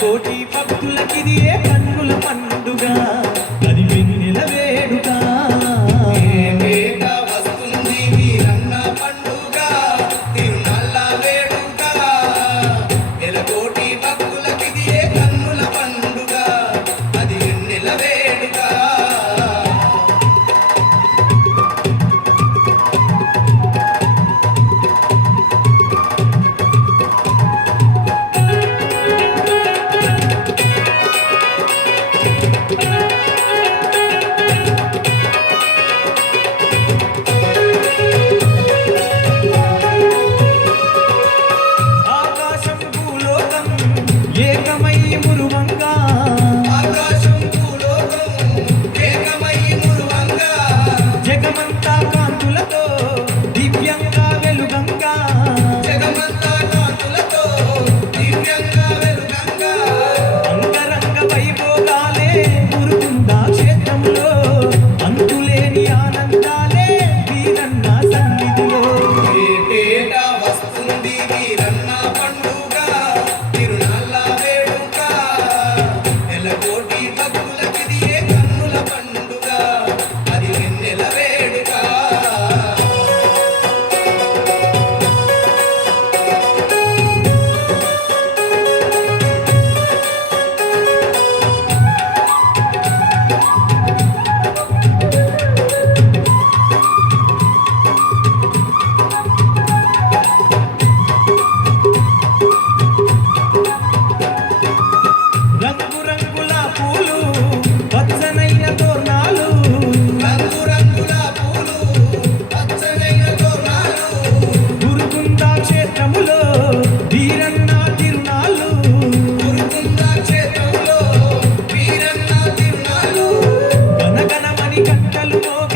কোটি 요